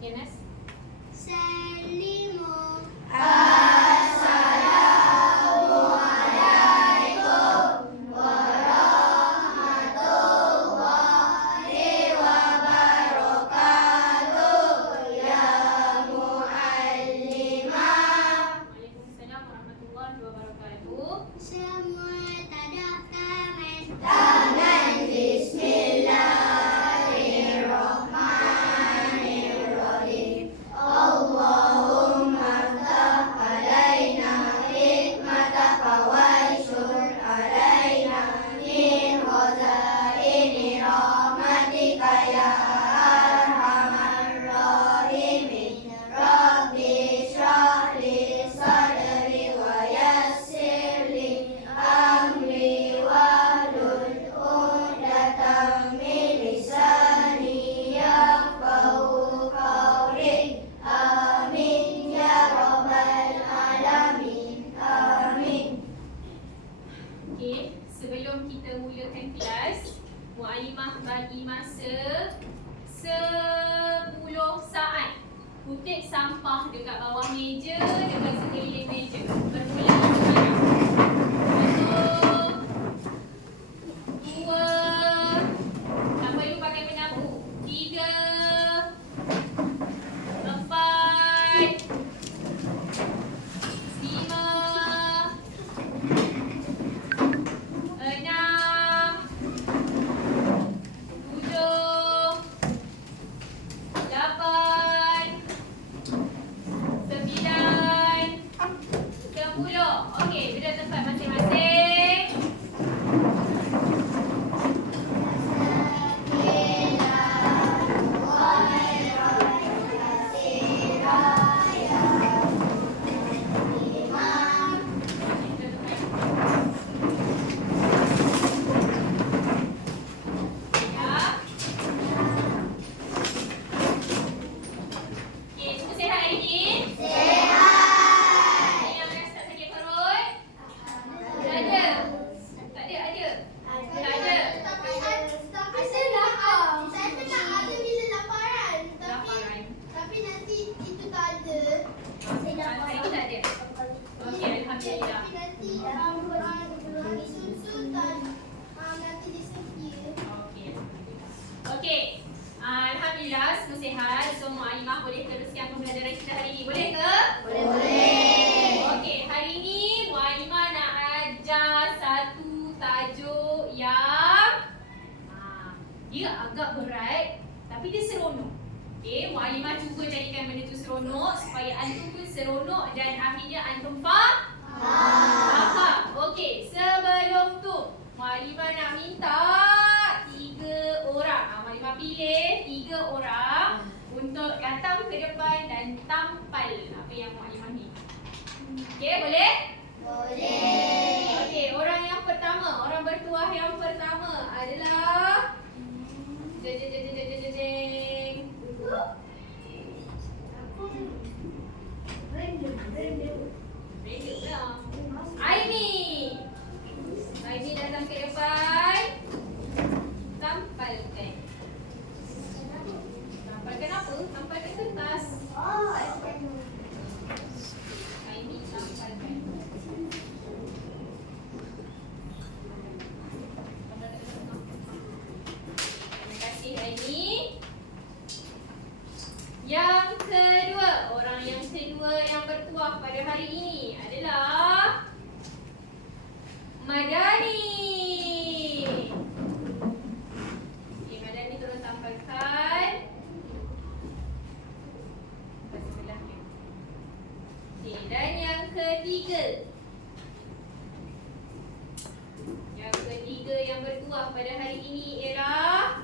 Yanas? Salimu. Waalaikumsalam warahmatullahi wabarakatuh. Semua tadah tangan. Tangan Bismillahirrahmanirrahim. Allahumma ftah alaina hikmataka wanshur alaina min khazaini rahmatika ya arhamar rahimin. Rabbi shrah li sadri wa yassir li amri wahlul 'uqdatam min lisani yafqahu qawli. Amin ya rabbal alamin. Amin. Okey, sebelum kita mulakan kelas, Muallimah bagi masa 10 saat. Kutip sampah dekat bawah meja, dekat sekeliling meja. Bermula sekarang. 1, 2, tak perlu pakai penyapu. 3, 4, 5, 6, 7, 8, 9, 10. Okey, duduk tempat masing-masing. Ya. Okey, semua sihat hari ni? Sehat. Yang rasa tak sakit perut? Tak ada. Tak ada, ada. Tak ada. Tapi saya nak ada bila laparan. Laparan. Tapi nanti itu tak ada. Hari ni tak ada. Okey, alhamdulillah. Tapi nanti susu tak nanti disediakan. Okey. Okey. Alhamdulillah semua sihat. So Muallimah boleh teruskan pembelajaran kita hari ini. Boleh ke? Boleh. Okey, hari ini Muallimah nak ajar satu tajuk yang dia agak berat tapi dia seronok. Okey, Muallimah cuba jadikan benda tu seronok supaya antum pun seronok dan akhirnya antum faham? Faham. Okey, sebelum tu Muallimah nak minta 3 orang. Muallimah pilih 3 orang untuk datang ke depan dan tampal apa yang Muallimah ni. Okey, boleh? Boleh. Okey, orang yang pertama, orang bertuah yang pertama adalah jeng jeng jeng jeng jeng jeng jeng. Random lah. Aini. Aini datang ke depan. Tampalkan. Tampalkan apa? Tampalkan kertas. Aini tampalkan. Terima kasih Aini. Yang kedua, orang yang kedua yang bertuah pada hari ini adalah Madani. Okey, Madani tolong tampalkan. Lepas sebelah ni. Okey, dan yang ketiga. Yang ketiga yang bertuah pada hari ini ialah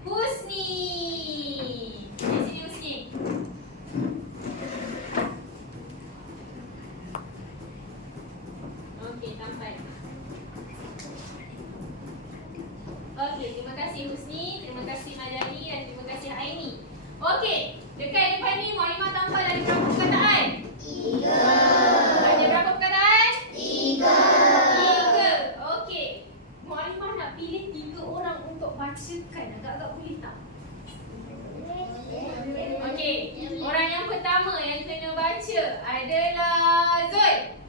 Husni. Di sini Husni. Okey, tampal. Okey, terima kasih Husni, terima kasih Madani dan terima kasih Aini. Okey, dekat depan ni Muallimah tampal ada berapa perkataan? 3. Ada berapa perkataan? 3. 3. Okey. Muallimah nak pilih 3 orang untuk bacakan. Agak-agak boleh tak? pertama yang kena baca adalah Zul.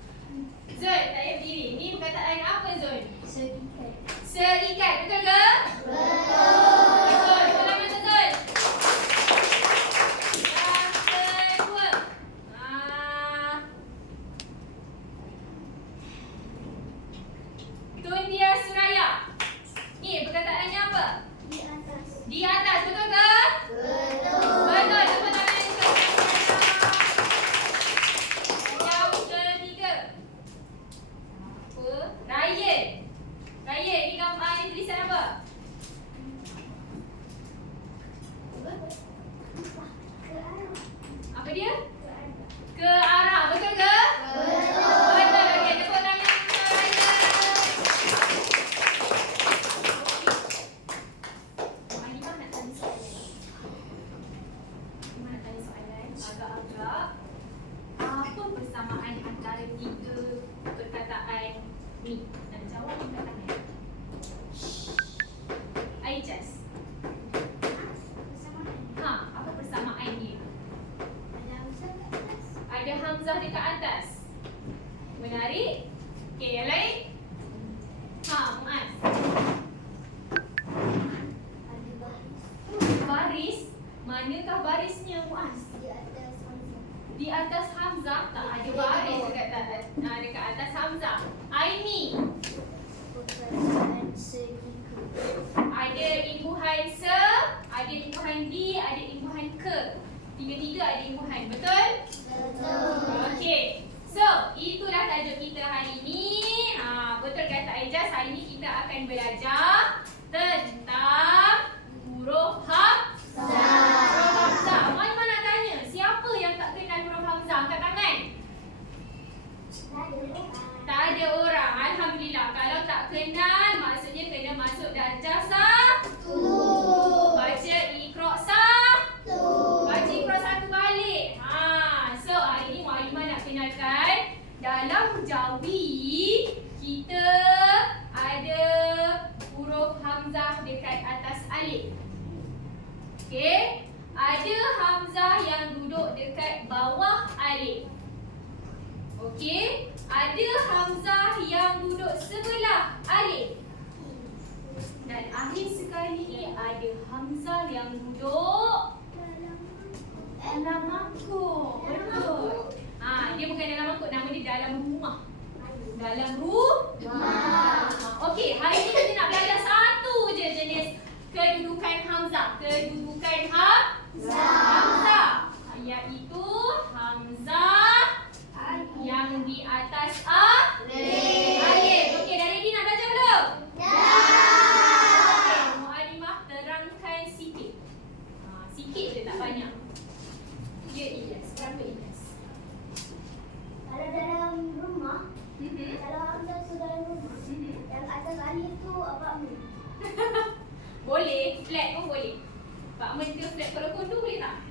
Zul, tak payah berdiri. Ni perkataan apa Zul? Seikat. Seikat, betul ke? Betul. Betul, betul tangan tu Zul. Yang kedua. Tundia Suraya. Ni perkataannya apa? Di atas. Di atas, betul ke? Betul. Betul, tepuk tangan yang kedua. Yang ketiga. Apa? Ryan. Ryan, ni gambar ni tulisan apa? Apa dia? Ke arah, betul ke? Betul. Betul, okey. Tepuk tangan untuk Ryan. Halimah nak tanya soalan. Halimah nak tanya soalan. Agak-agak. Apa persamaan antara tiga perkataan ni? Nak jawab angkat tangan. Aijaz. Ha, apa persamaan dia? Ada hamzah dekat atas. Menarik. Okey, yang lain? Ha, Muaz. Baris. Manakah barisnya, Muaz? Di atas hamzah tak ada baris dekat atas hamzah. Aini. Ada imbuhan se, ada imbuhan di, ada imbuhan ke. Tiga-tiga ada imbuhan. Betul? Okey. So, itulah tajuk kita hari ini. Betul kata Aijaz, hari ini kita akan belajar tentang huruf hamzah. Huruf hamzah. Mana nak tanya, siapa yang tak kenal huruf hamzah? Angkat tangan. Tak ada orang. Alhamdulillah. Kalau tak kenal, maksudnya kena masuk darjah satu. Baca Iqra satu. Baca Iqra satu balik. So hari ni Muallimah nak kenalkan dalam Jawi kita ada huruf hamzah dekat atas alif. Okey? Ada hamzah yang duduk dekat bawah alif. Okey? Ada hamzah yang duduk sebelah alif. Dan akhir sekali ada hamzah yang duduk dalam mangkuk. Betul. Dia bukan dalam mangkuk, nama dia dalam rumah. Dalam rumah. Okey, hari ni kita nak belajar satu je jenis kedudukan hamzah. Kedudukan hamzah. Iaitu hamzah yang di atas alif. Okey, dah ready nak belajar belum? Okey, Muallimah terangkan sikit. Sikit je, tak banyak. Ya, Ilyas. Berapa Ilyas? Kalau dalam rumah, kalau hamzah tu dalam rumah, yang atas alif tu apa ni? Boleh, flat pun boleh. Pak Men ke flat kalau kondo boleh tak?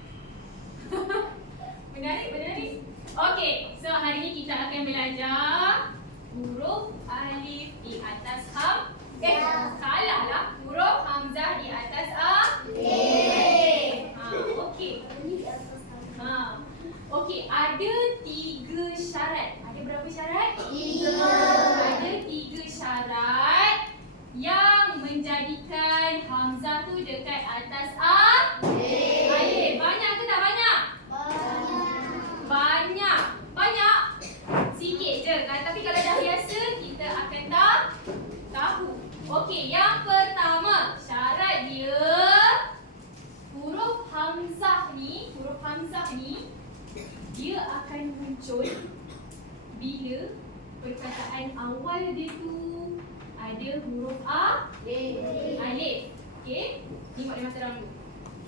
Menarik. Okey, so hari ni kita akan belajar huruf alif di atas salah lah. Huruf hamzah di atas alif. Okey. Okey, ada 3 syarat. Ada berapa syarat? 3. Ada 3 syarat yang menjadikan hamzah tu dekat atas alif. Banyak ke tak banyak? Banyak. Sikit je. Tapi kalau dah biasa, kita akan tahu. Okey, yang pertama, syarat dia huruf hamzah ni dia akan muncul bila perkataan awal dia tu ada huruf alif. Okey, tengok dia masa dulu.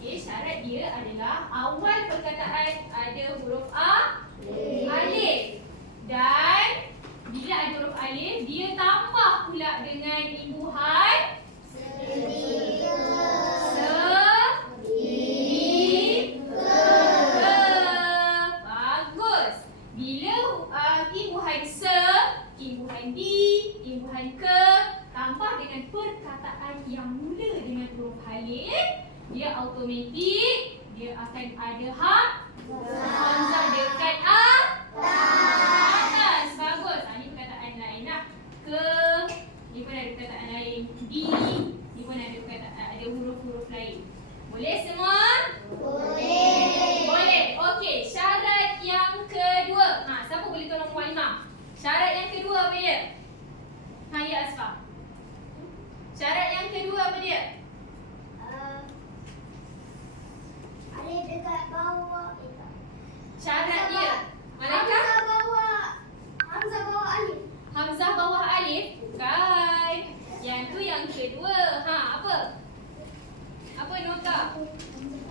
Okey, syarat dia adalah awal perkataan ada huruf alif. Dan bila ada huruf alif, dia tambah pula dengan imbuhan bagus. Bila imbuhan imbuhan di, imbuhan ke tambah dengan perkataan yang mula dengan huruf alif, dia automatik dia akan ada Hamzah dekat atas. Bagus. Ini perkataan lain lah. Ke. Ni pun ada perkataan lain. Di. Ni pun ada perkataan, ada huruf-huruf lain. Boleh semua? Boleh. Boleh. Okey, syarat yang kedua. Siapa boleh tolong Mualimah? Syarat yang kedua apa dia? Ya Asfah. Syarat yang kedua apa dia? Alif dekat bawah. Syarat dia. Malaika? Hamzah bawah alif. Hamzah bawah alif? Bukan. Yang tu yang kedua. Apa? Apa nota?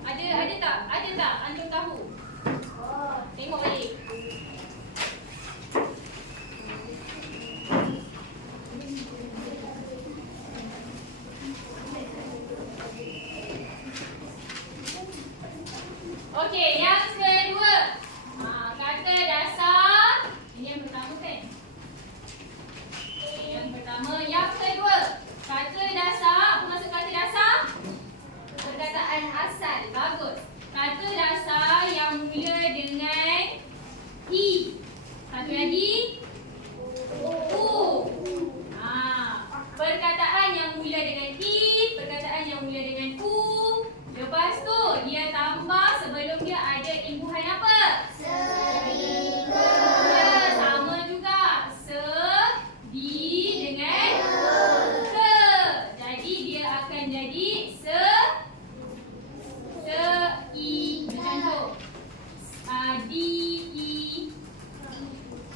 Ada tak? Ada tak? Antum tahu? Tengok balik. Okey, yang kedua. Kata dasar. Ini yang pertama kan? Yang pertama. Yang kedua. Kata dasar. Apa maksud kata dasar? Perkataan asal. Bagus. Kata dasar yang mula dengan I. Satu lagi. U. Perkataan yang mula dengan I. Perkataan yang mula dengan U. Lepas tu dia tambah sebelum dia ada imbuhan apa? Serika. Ya, sama juga. Se, di dengan ke. Jadi dia akan jadi se, i. Macam tu.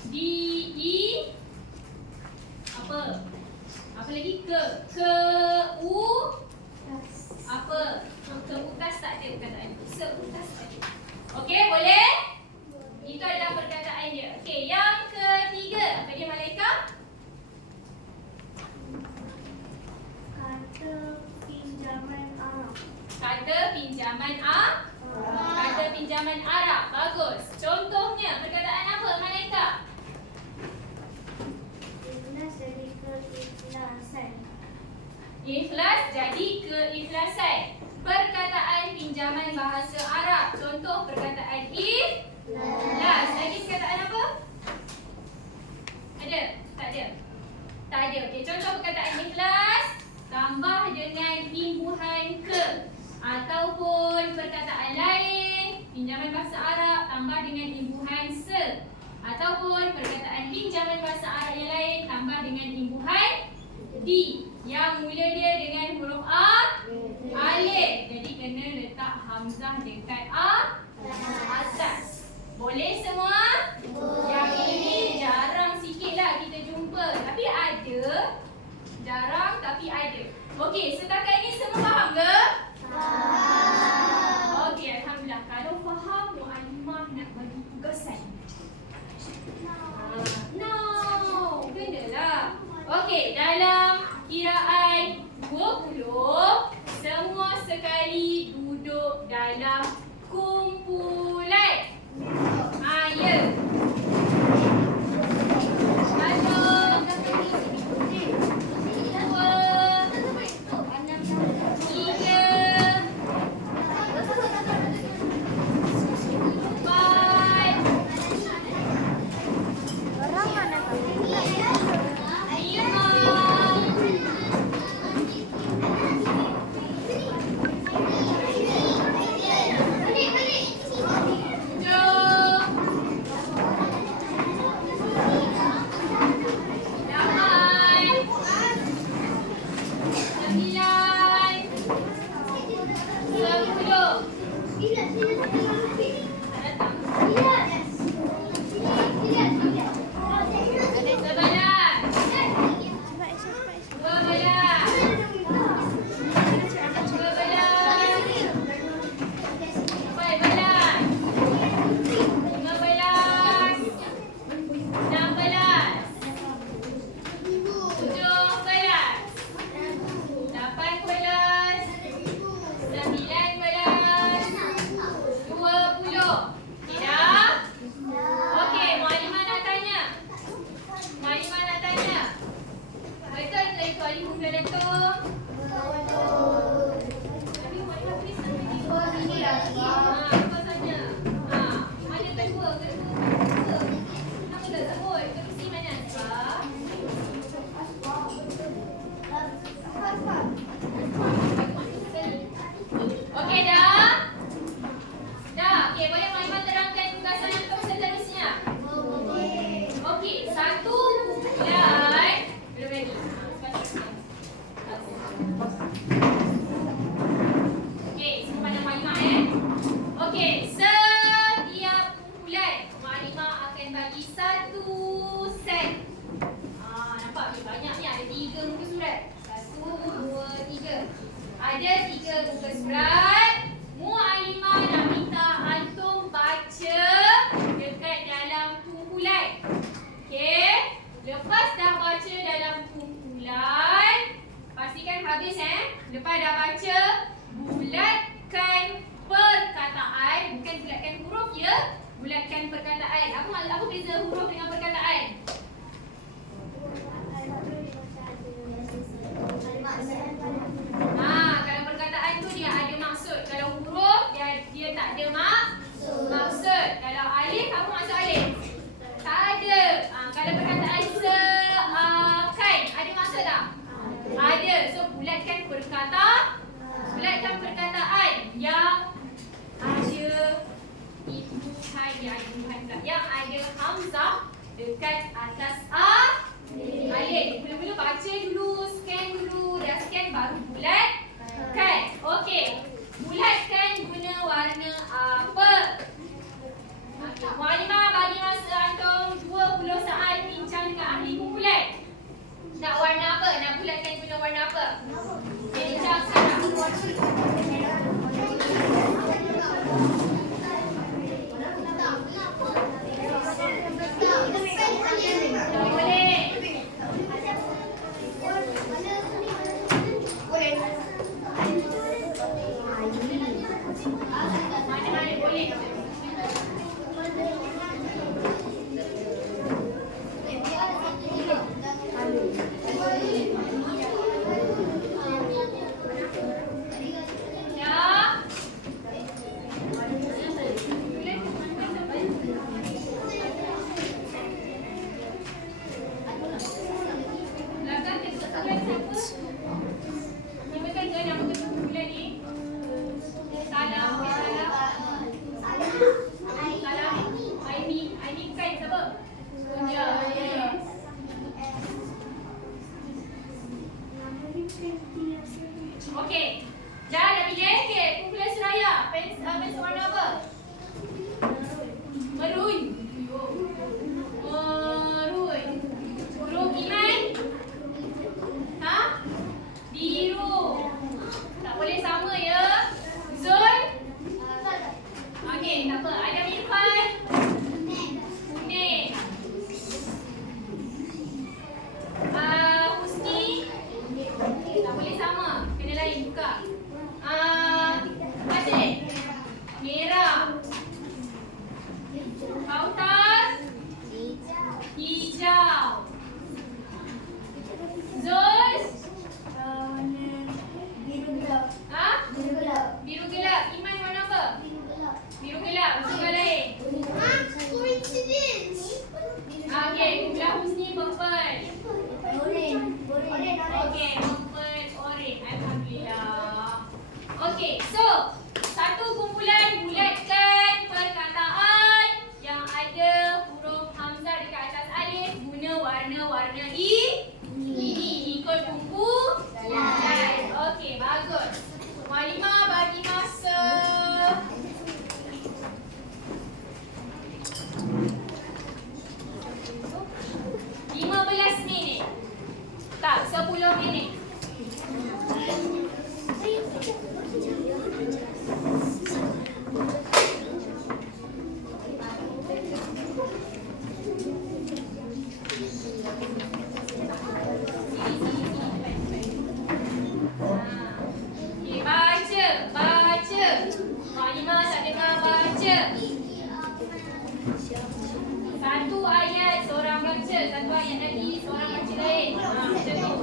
Di, i. Apa? Apa lagi? Ke. Ke, u. Apa? Keutas tak ada perkataan itu. Seutas saja. Okey, boleh? Itu adalah perkataan dia. Okey, yang ketiga. Apa dia Malaika? Kata pinjaman Arab. Kata pinjaman Kata pinjaman Arab. Bagus. Contohnya perkataan apa Malaika? Ikhlas jadi keikhlasan. Ikhlas jadi keikhlasan. Perkataan pinjaman bahasa Arab. Contoh perkataan ikhlas. Lagi perkataan apa? Ada? Tak ada? Tak ada. Okey, contoh perkataan ikhlas tambah dengan imbuhan ke. Ataupun perkataan lain, pinjaman bahasa Arab tambah dengan imbuhan se. Ataupun perkataan pinjaman bahasa Arab yang lain tambah dengan imbuhan di. Yang mula dia dengan huruf alif. Jadi kena letak hamzah dekat atas. Boleh semua? Boleh. Yang ini jarang sikitlah kita jumpa. Tapi ada. Jarang tapi ada. Okey, setakat ini semua faham ke? Faham. Okey, alhamdulillah. Kalau faham, Mualimah nak bagi tugasan. No. Kenalah. Okey, dalam kiraan 20, semua sekali duduk dalam kumpulan. Ya. Masuk. 啊。dia ada tambahan pula. Yang ada hamzah dekat atas alif. Mula-mula baca dulu, scan dulu. Dah scan baru bulatkan. Okey. Bulatkan guna warna apa? Okay. Muallimah bagi masa antum 20 saat bincang dengan ahli kumpulan. Nak warna apa? Nak bulatkan guna warna apa? Bincang sekarang. Mana-mana boleh. Okey. Dah pilih? Okey. Kumpulan Seraya. Pensel warna apa? Merun. Merun. Huruf Iman? Ha? Biru. Tak boleh sama ya. Zul? Okey, tak apa. Adam Irfan? Kuning. Husni? Tak boleh sama. Kena lain buka. Batin? Merah. Kautar? Hijau. Zul? Biru gelap. Ha? Biru gelap. Biru gelap. Iman warna apa? Biru gelap. Suka lain. Coincidence. Okey, kumpulan Husni purple. Oren. Okey, purple, orange. Alhamdulillah. Okey, so satu kumpulan bulatkan perkataan yang ada huruf hamzah dekat atas alif guna warna-warna ini ikut kumpulan. Okey, bagus. Muallimah bagi masa 15 minit. Tak, 10 minit. Okey, baca. Muallimah tak dengar baca. Satu ayat seorang baca, satu ayat lagi seorang baca lain. Macam tu.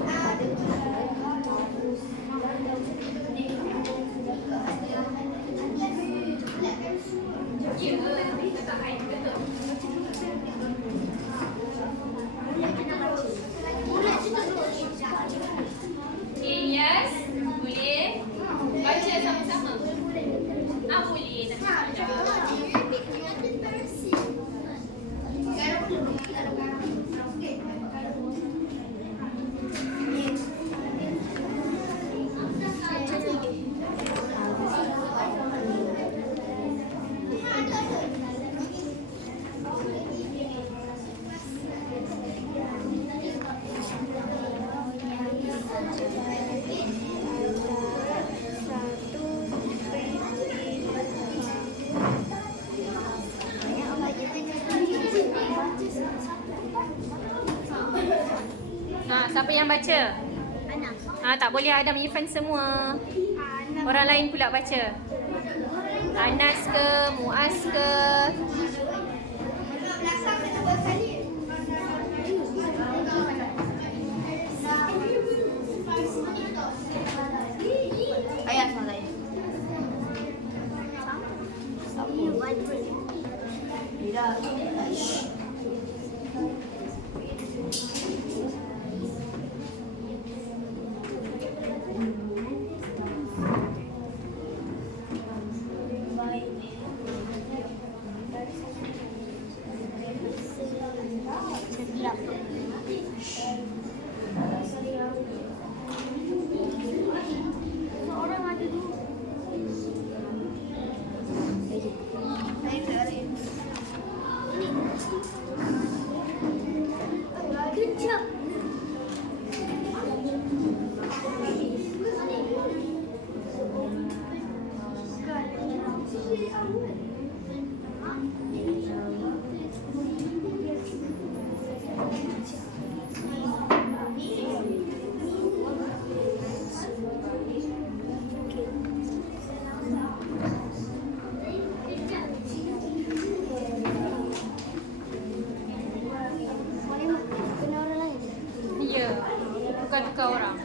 Ya, tak ayat betul. Okay, yes. Boleh. Baca sama-sama. Boleh. Tak ada. Siapa yang baca? Tak boleh Adam Irfan semua. Orang lain pula baca. Anas ke, Muaz ke? Ayah salah ya. Baik. Kena orang lain. Ya, bukan tukar orang.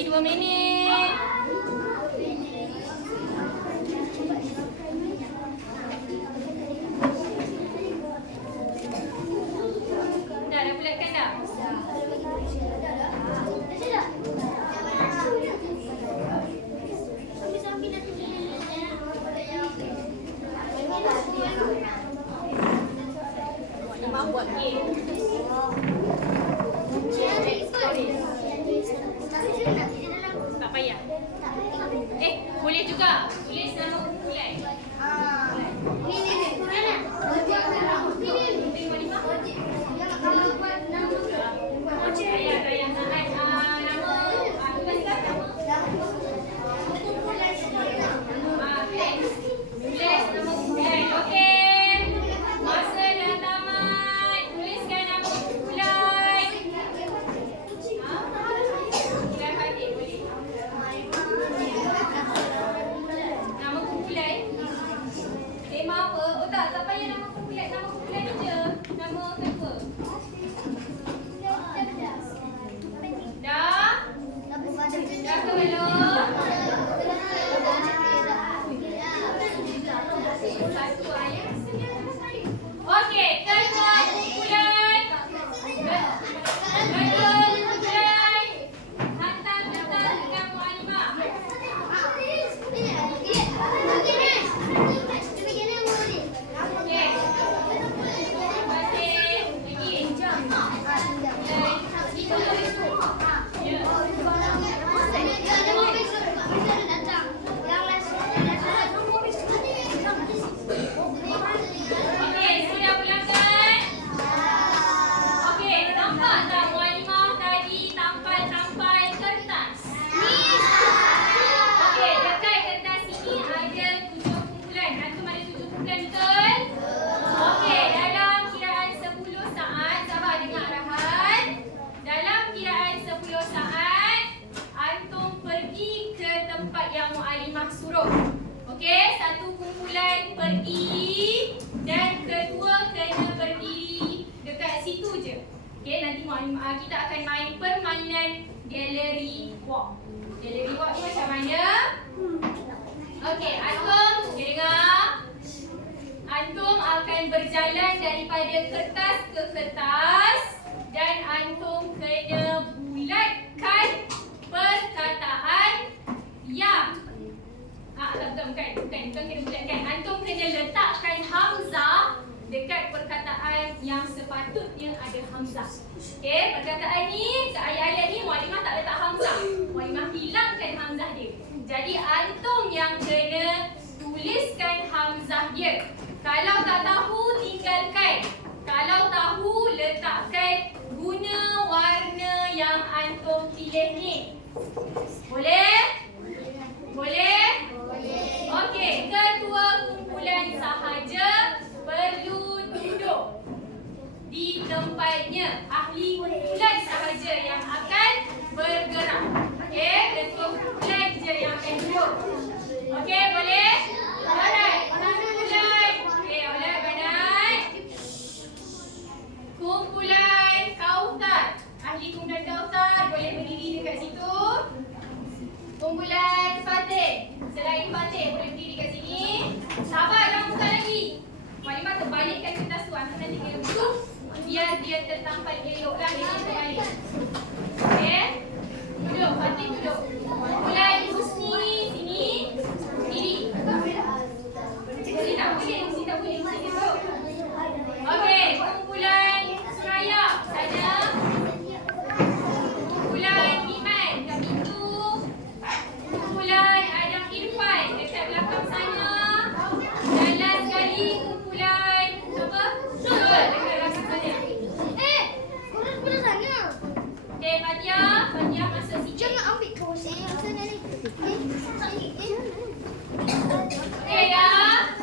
Bagi 2 minit. Dah bulatkan dah? Imam buat game. Tak payah. Boleh juga. Tulis nama kumpulan. Kita akan main permainan gallery walk. Gallery walk ni macam mana? Okey, Antum dengar. Antum akan berjalan daripada kertas ke kertas dan Antum kena bulatkan perkataan yang bukan kena bulatkan. Antum kena letakkan hamzah dekat perkataan yang sepatutnya ada hamzah. Okey, perkataan ni, ayat-ayat ni Muallimah tak letak hamzah. Muallimah hilangkan hamzah dia. Jadi antum yang kena tuliskan hamzah dia. Kalau tak tahu, tinggalkan. Kalau tahu, letakkan guna warna yang antum pilih ni. Boleh? Boleh? Okey, ketua kumpulan sahaja perlu duduk di tempatnya. Ahli kumpulan sahaja yang akan bergerak. Okey, ketua kumpulan je yang akan duduk. Okey, boleh? Alright, kumpulan. Okey, alright, Banat. Kumpulan Kautar. Ahli kumpulan Kautar boleh berdiri dekat situ. Kumpulan Fatih. Selain Fatih boleh berdiri kat sini. Sabar, jangan buka lagi. Muallimah terbalikkan kertas tu. Antum nanti kena buka biar dia tertampal eloklah dia terbalik. Okey. Duduk, Fatih duduk. Kumpulan Husni sini. Diri. Sini tak boleh, sini tak boleh. Sini duduk. Okey, kumpulan Suraya sana. Kumpulan Iman kat pintu. Kumpulan Adam Irfan dekat belakang sana. Dan last sekali kumpulan apa? Syul dekat belakang sana. Kurus sana. Okey, Fatia masuk sini. Jangan ambil kursi yang sana ni. Okey dah.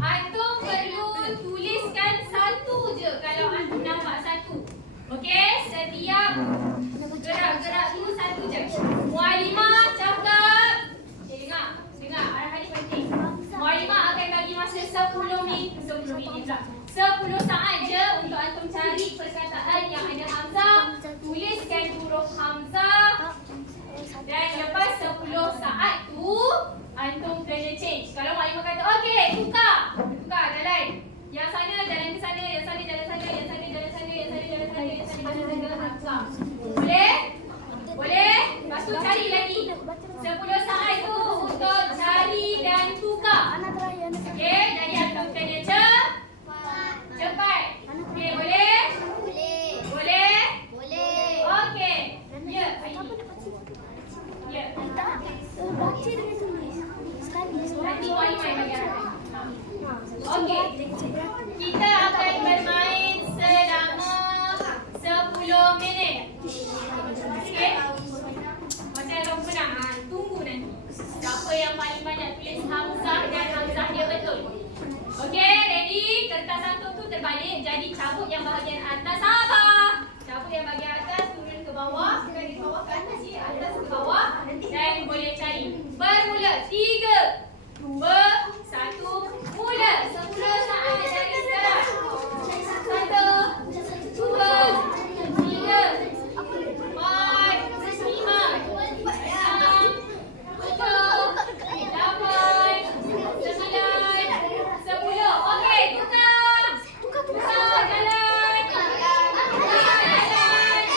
Antum perlu tuliskan satu je kalau antum nampak satu. Okey, setiap gerak-gerak tu satu je. Muallimah cakap. Dengar, arahan ni penting. Muallimah akan bagi masa 10 minit pula. 10 saat je untuk antum cari perkataan yang ada hamzah, tuliskan huruf hamzah cabut yang bahagian atas. Sabar. Cabut yang bahagian atas, turun ke bawah. Dari bawah ke atas, atas ke bawah. Dan boleh cari. Bermula. 3, 2, 1. Mula. Semula saat dari sekarang. 1, 2, 3, 4, 5, 6, 7, 8, 9, 10. Okey, tukar. Tukar jalan. Tukar jalan.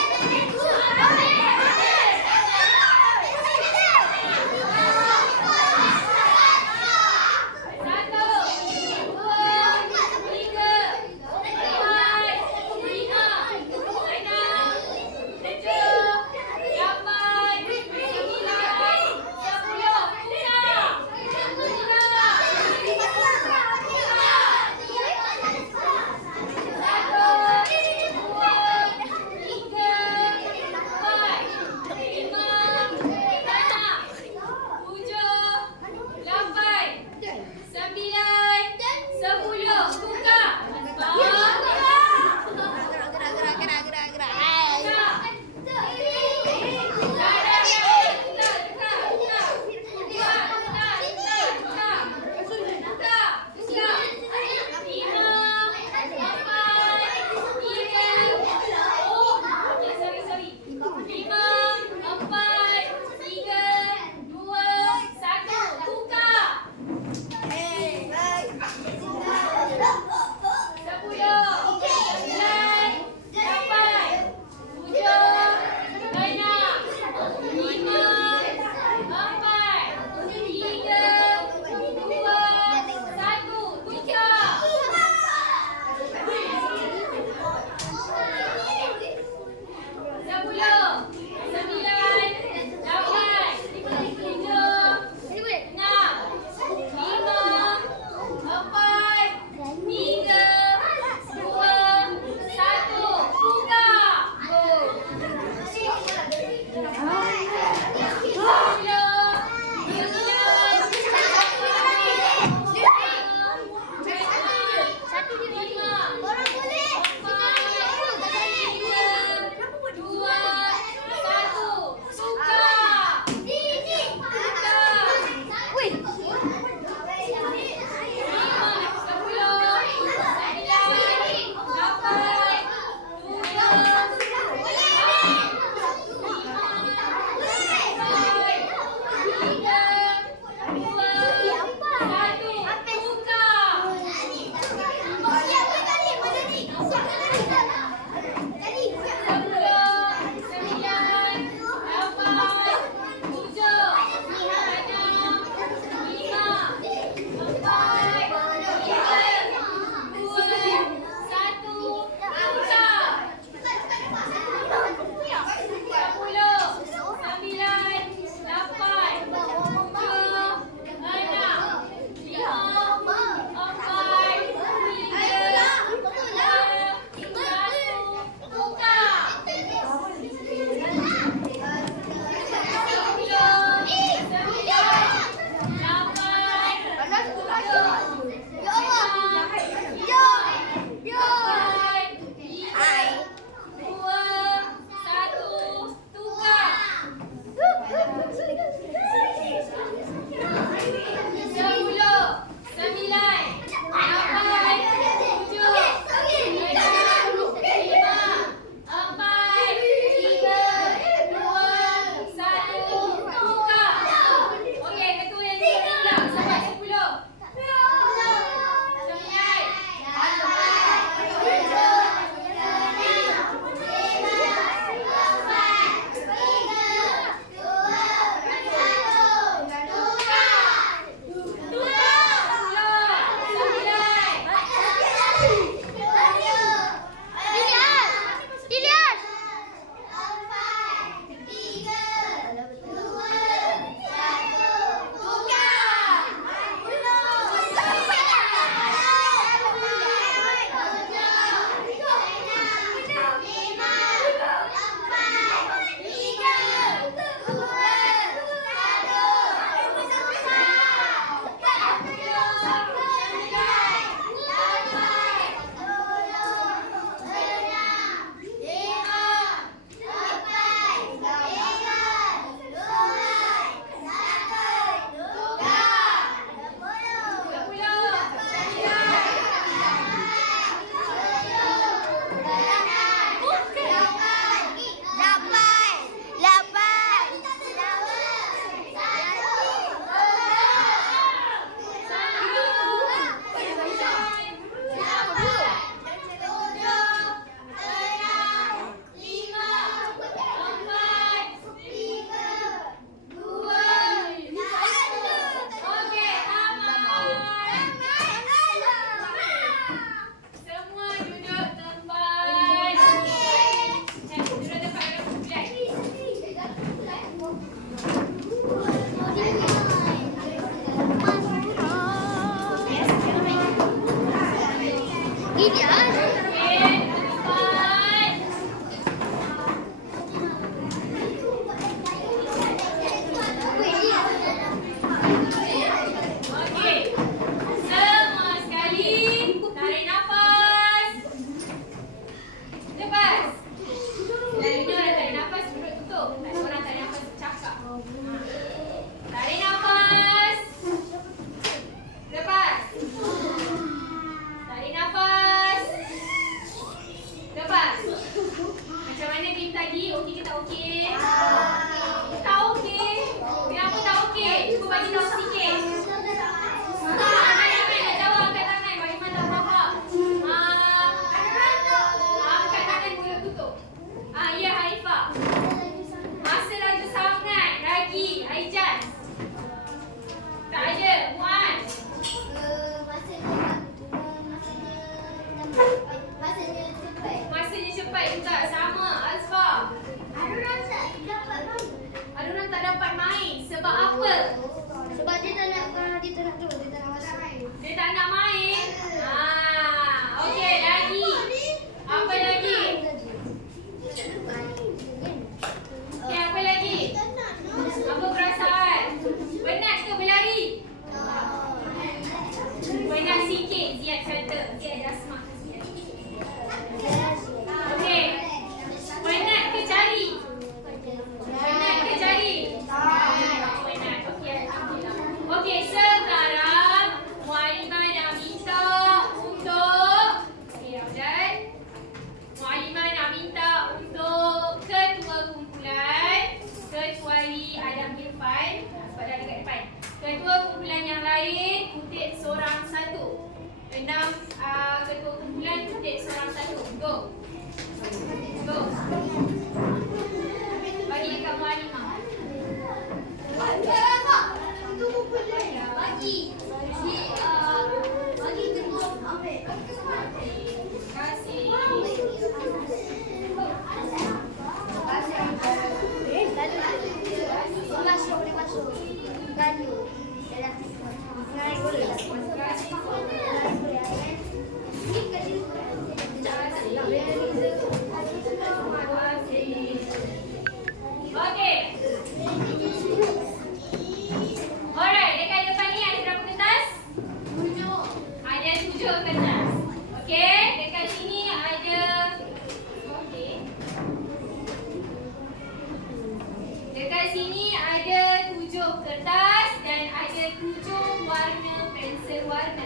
kat sini ada 7 kertas dan ada 7 warna pensel warna.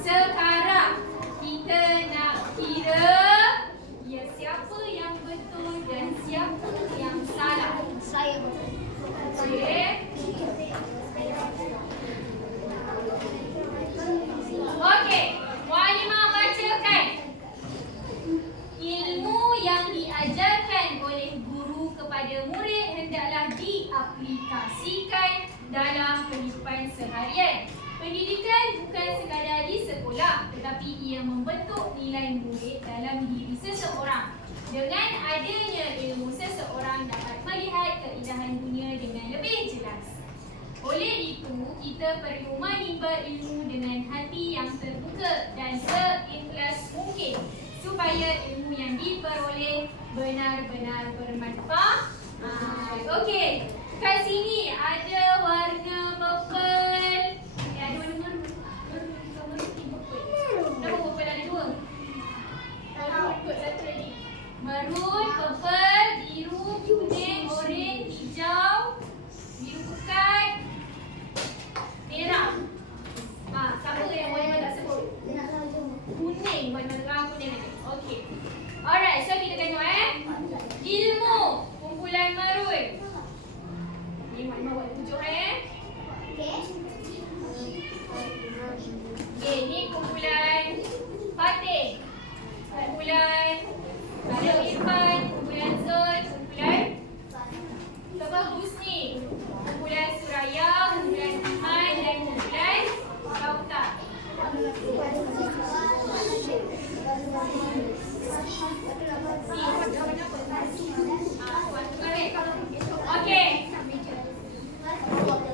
Sekarang kita nak kira ya siapa yang betul dan siapa yang salah. Saya betul. Okey. Okey, Walimah bacakan. Ilmu yang diajarkan oleh guru kepada murid hendaklah diaplikasikan dalam kehidupan seharian. Pendidikan bukan sekadar di sekolah, tetapi ia membentuk nilai murid dalam diri seseorang. Dengan adanya ilmu, seseorang dapat melihat keindahan dunia dengan lebih jelas. Oleh itu, kita perlu menimba ilmu dengan hati yang terbuka dan seikhlas mungkin supaya ilmu yang diperoleh benar-benar bermanfaat. Okey, kat sini ada warna purple. Ada warna maroon. Kenapa purple ada 2? Maroon kot satu lagi. Maroon, purple, biru, kuning, oren, hijau, biru pekat, merah. Siapa yang warna tak sebut? Kuning, warna terang kuning. Okey. Alright, so kita tengok ilmu kumpulan maroon. Ni Walimah buat 7 Okey, ni kumpulan Fatih. Kumpulan Ada Irfan, kumpulan Zul, kumpulan Husni, kumpulan Suraya, kumpulan Iman dan kumpulan Kautar. Okey.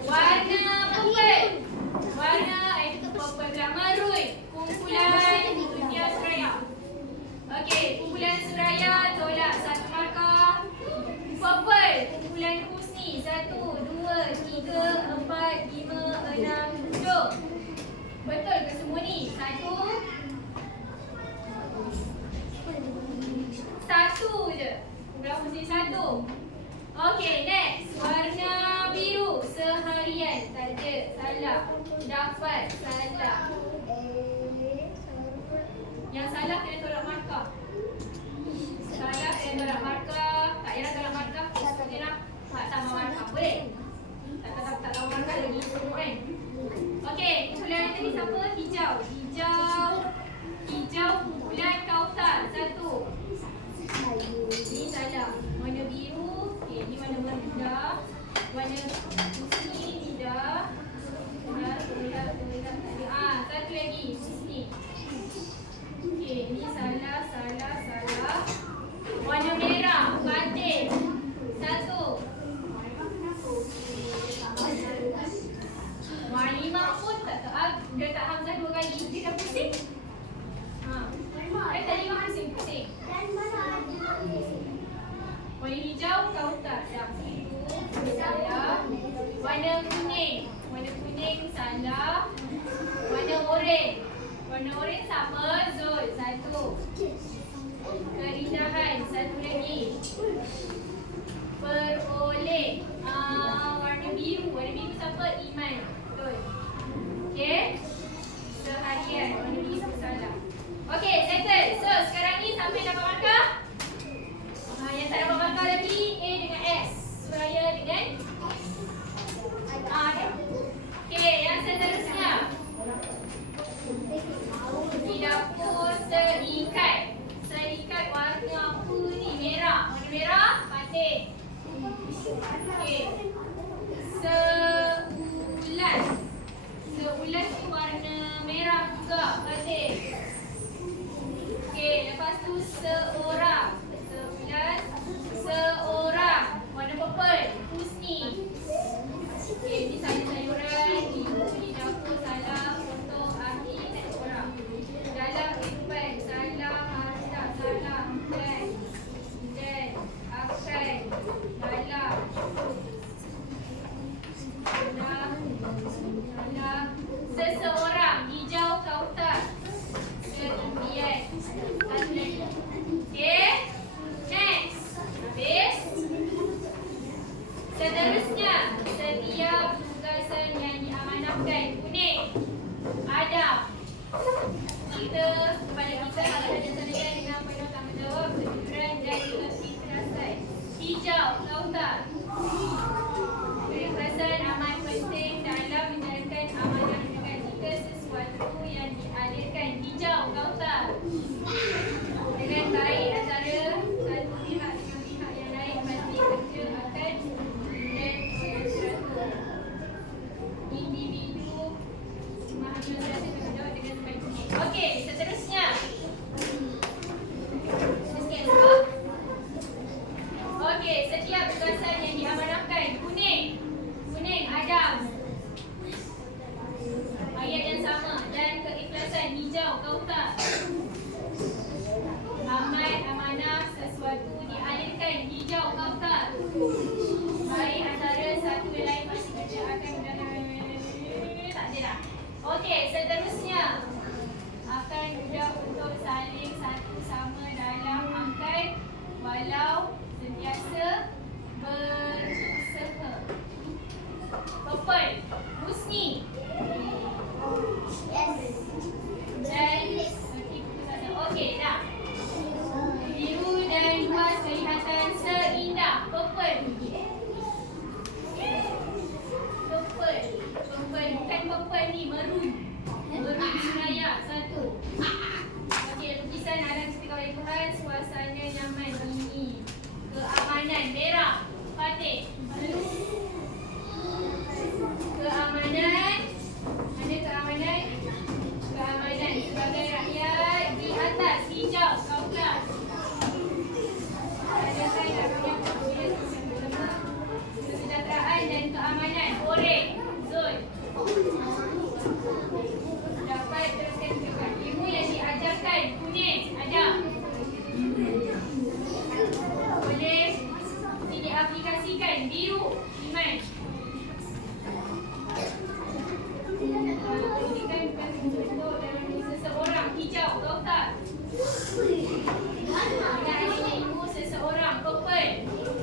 Warna purple. Warna purple belah maroon. Kumpulan Dunia Suraya. Okey, kumpulan Suraya tolak 1 markah. Purple, kumpulan Husni 1, 2, 3, 4, 5, 6, 7. Betul ke semua ni? 1 je. Kumpulan Husni 1. Okey, next. Warna biru, seharian. Tak ada, salah. Dapat, salah. Yang salah kena tolak markah. Salah kena tolak markah. Tak payah tolak markah. Kita je lah. Tak tambah markah. Boleh? Tak tambah markah lagi. Kan? Okey, kumpulan tadi siapa? Hijau. Hijau kumpulan Kautar. 1. Ni salah. Warna biru. Okey, ni warna merah. Warna Husni, Nida. Tolak. Satu lagi. Husni. Okey, ni salah. Warna merah, Fatih. 1. Walimah pun tak tahu. Dia tak Hamzah 2 kali. Dia dah pusing. Tadi pusing. Warna hijau, Kautar. Dah. Itu salah. Warna kuning. Salah. Warna oren sama, Zul. 1. Keindahan, 1 lagi. Peroleh. Warna biru siapa? Iman. Betul. Okey. Seharian, warna biru salah. Okey, settle. So, sekarang ni siapa yang dapat markah? Yang tak dapat markah lagi, A dengan S. Suraya dengan okey, yang seterusnya. Di dapur seikat warna apa ni? Merah. Warna merah, Fatih. Okey. Seulas tu warna merah juga, Fatih. Okey, lepas tu seorang. Seorang. Warna purple, Husni. Okey, ni sayuran. Di dapur salah. Foto akhir seorang. Dalam kehidupan salah. Harta salah. Dan akan dalam kita kepada kita adalah kalian dengan penuh tanggungjawab, kejujuran dan juga keikhlasan. Hijau, Kautar. Keikhlasan amat penting dalam menjalankan amanah dengan jika sesuatu yang dialirkan. Hijau, Kautar. Dengan baik antara satu pihak dengan pihak yang lain pasti kerja akan teratur. Individu memahami rasa tanggungjawab dengan sebaik mungkin. Okey, seterusnya. Sikit sebab. Okey, setiap tugasan yang diamanahkan. Kuning. Kuning, Adam. Ayat yang sama. Dan keikhlasan. Hijau, Kautar. Amanah sesuatu dialirkan. Hijau, Kautar. Baik antara satu dan lain masih kerja akan tak ada dah. Okey, seterusnya akan mudah untuk saling satu sama dalam angkat walau sentiasa berusaha. Purple, Husni. Dan okey, dah. Biru dan luas kelihatan seindah. Purple. Purple. Purple. Bukan purple ni, maroon. Maroon Suraya. Satu. Okey, lukisan alam cerita oleh Tuhan. Suasana nyaman ini. Keamanan. Merah. Fatih. Keamanan. Mana keamanan? Keamanan sebagai rakyat di atas. Hijau. Kautar. Adakan dalamnya kesejahteraan dan keamanan. Oranye. Zul. Dapat teruskan dekat. Ilmu yang diajarkan. Kuning. Adam. Boleh diaplikasikan. Biru. Iman. Pendidikan bukan contoh dalam diri seseorang. Hijau. Kautar. Adanya ilmu seseorang. Purple.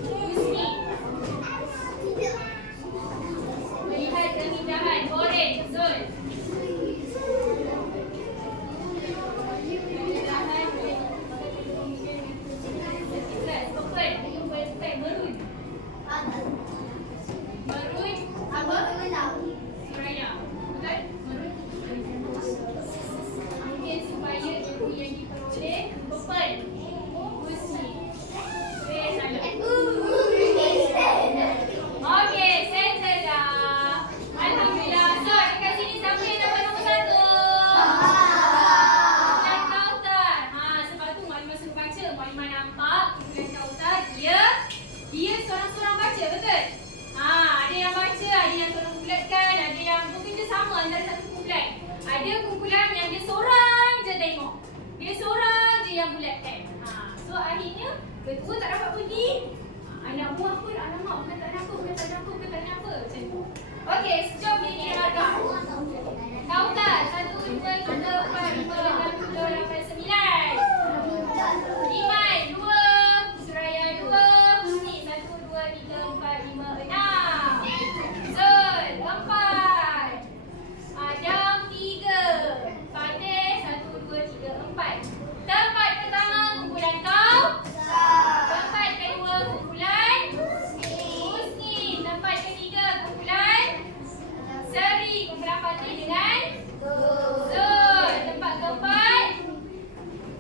Husni. Melihat keindahan. Orange. Zul. Keindahan purple. Maroon. Maroon. Apa? Suraya. Betul? Maroon. Mungkin supaya ilmu yang diperoleh. Purple. Husni. Saya salah. Okey, settle dah. Alhamdulillah. So, dekat sini siapa yang dapat nombor 1? Kumpulan Kautar. Sebab tu Maklimah suruh baca. Maklimah nampak kumpulan Kautar dia seorang-seorang baca, betul? Ada yang baca, ada yang tolong bulatkan, ada yang bekerja sama antara satu kumpulan. Ada kumpulan yang dia seorang je tengok. Dia seorang je yang bulatkan. So akhirnya ketua tak dapat pergi. Anak buah pun alamak bukan tak ada apa, bukan tak ada apa, bukan tak ada apa. Macam tu. Okey, jom ini harga. Kautar 1, 2, 3, 4, 5, 6, 7, 8, 9. Iman 2, Suraya 2, Husni 1, 2, 3, 4, 5, 6. Zul 4. Adam 3. Fatih 1, 2, 3, 4. Tempat pertama kumpulan kau. Tempat kedua kumpulan Husni. Tempat ketiga kumpulan Seri. Kumpulan Fatih dengan Zul. Tempat keempat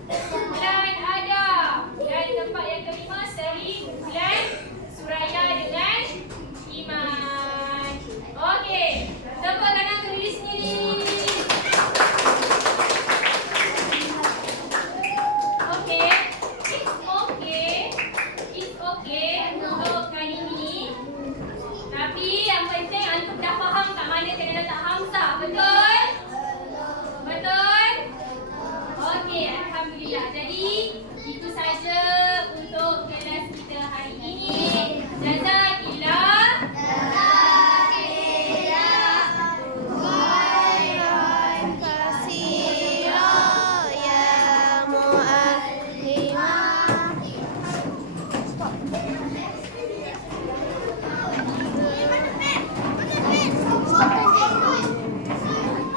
kumpulan Adam. Dan tempat yang kelima Seri kumpulan Suraya dengan Iman. Okey, tepuk tangan untuk diri sendiri. Okey, it's okay untuk kali ini. Tapi yang penting antum dah faham kat mana kena letak hamzah, betul? Betul? Okey, alhamdulillah. Jadi itu saja untuk kelas kita hari ini. Jazakumullah.